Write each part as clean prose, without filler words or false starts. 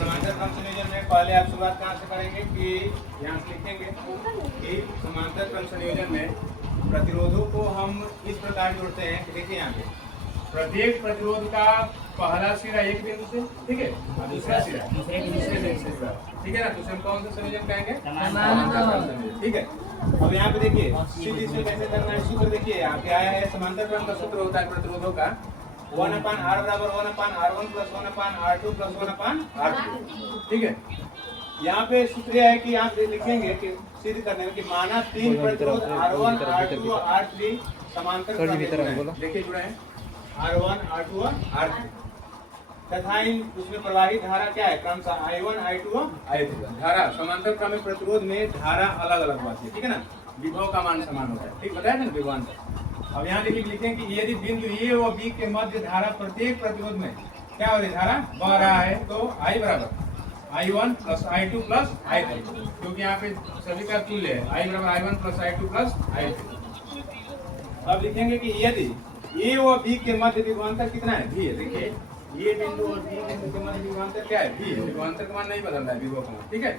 समांतर क्रम संयोजन में पहले आप शुरुआत कहाँ से करेंगे कि यहाँ से लिखेंगे कि समांतर क्रम संयोजन में प्रतिरोधों को हम इस प्रकार जोड़ते हैं कि देखिए यहाँ पे प्रत्येक प्रतिरोध का पहला सिरा एक बिंदु से, ठीक है, और दूसरा सिरा दूसरे बिंदु से जुड़ा, ठीक है ना। तो हम कौन सा संयोजन कहेंगे? समांतर क्रम संयोजन, ठीक है। अब यहाँ पे देखिए सीधे से कैसे करना है, सूत्र देखिए यहाँ पे आया है। समांतर क्रम का सूत्र होता है प्रतिरोधों का 1/r बराबर 1/r1 plus 1/r2 plus 1/r3, ठीक है। यहाँ पे सूत्र है कि आप लिखेंगे कि सिद्ध करने में कि माना तीन प्रतिरोध R1 R2 और R3 समांतर क्रम में जुड़े हैं। देखिए जुड़े हैं R1 R2 और R3 तथा इन उसमें प्रवाहित धारा क्या है? क्रमशः I1 I2 और I3। धारा समांतर क्रम में प्रतिरोध में धारा अलग अलग होती है, ठीक है ना। विभव का मान समान होता है, ठीक बताया था ना विभवांतर। अब यहाँ देखिए लिखें कि यदि बिंदु ए और बी के मध्य धारा प्रत्येक प्रतिरोध में क्या हो रही धारा बह रहा है तो I बराबर I1 plus I2 plus I3, क्योंकि यहाँ पे सभी का तुल्य है। I बराबर I1 plus I2 plus I3। अब लिखेंगे कि यदि ए और बी के मध्य विभवांतर कितना है? भी है। देखिए ये बिंदु और बी बिंदु के मध्य विभवांतर क्या है? भी है। विभवांतर का मान नहीं बदल रहा है, विभव का मान, ठीक है।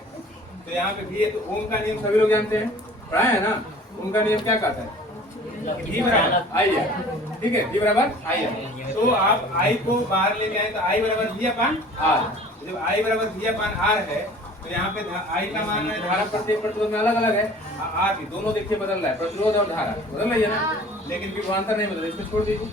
तो यहाँ पे भी है। तो ओम का नियम सभी लोग जानते हैं, पढ़ाए है ना। ओम का नियम क्या कहता है? V बराबर I है, ठीक है। V बराबर I है। तो आप I को बाहर लेके आए तो I बराबर V अपान R। जब I बराबर V अपान R है तो यहाँ पे I का मान है धारा प्रत्येक प्रतिरोध में अलग अलग है। R भी दोनों देखिए बदल रहा है, प्रतिरोध और धारा बदल रही है ना, लेकिन विभवांतर नहीं बदल, इसको छोड़ दीजिए।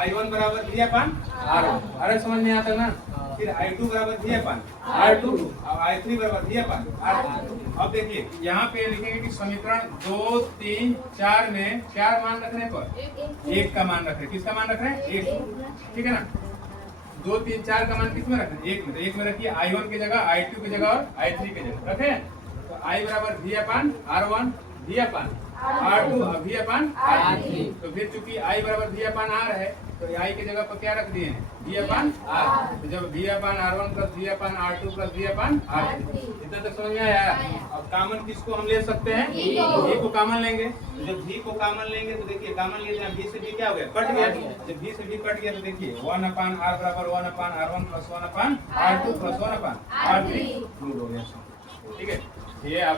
I1 बराबर V अपान R1, अरे समझ में आता ना। फिर I2 बराबर V अपान R2 और I3 बराबर V अपान R3। अब देखिए यहाँ पे लिखेंगे कि समीकरण 2, 3, 4 में चार मान रखने पर एक का मान रख रहे हैं। किसका मान रख रहे हैं? एक, ठीक है ना। 2, 3, 4 का मान किसमें रखना है? एक में। तो एक में रखिए I1 की जगह I2 की जगह और I3 की जगह रखे। तो I बराबर V अपान R1 V अपान R2 V अपान R3। तो फिर चूंकि I बराबर V अपान R है तो I की जगह पर क्या रख दिए हैं? V अपान R। तो जब V अपान R1 प्लस V अपान R2 प्लस V अपान R3, इतना तक समझ में आया? अब कामन किसको हम ले सकते हैं? V को कामन लेंगे। तो जब V को कामन लेंगे तो देखिए कामन लिए तो V से V क्या हो गया? कट गया। जब V से V कट गया तो देखिए 1/r बराबर 1/r1 plus 1/r2 plus 1/r3 हो गया, ठीक है। ये आप